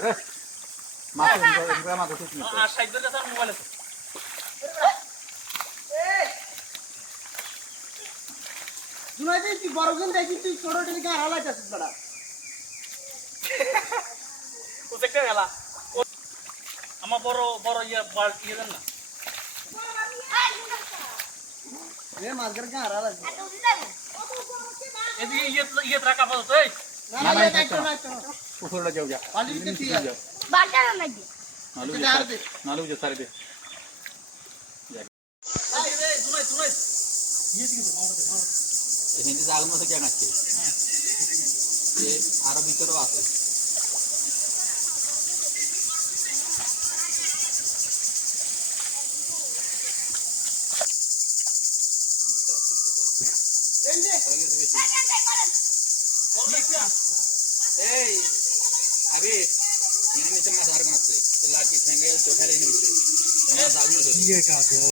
আরে মাছ এগুলো মাছ উঠিস না আর সাইডের কাছে মোবাইল আছে শুনাই দিই তুই বড় গুণ দেখি তুই ছোট টেনে গাঁ হালাইতেছিস বড়া ও দেখতে গেলা আমার বড় বড় ইয়া বাল দিয়ে দেন না এ মাছগার গাঁ হালাইছিস এদিকে ইয়ে রাখা পাবো এই না না এটা না উপরে যাও যা পালি দিতে তুই যাও বাটা না নাকি নালু যে সারে দে এই শুনাই ইয়ে দিকে মারতে হিন্দি জাল মতো কেন আছে এ আরো ভিতরেও আছে এই আরে এনে নিচে মাছ আর কোন আছে লাকি ঠেঙ্গে তো ফেলে নিচে জাল মতো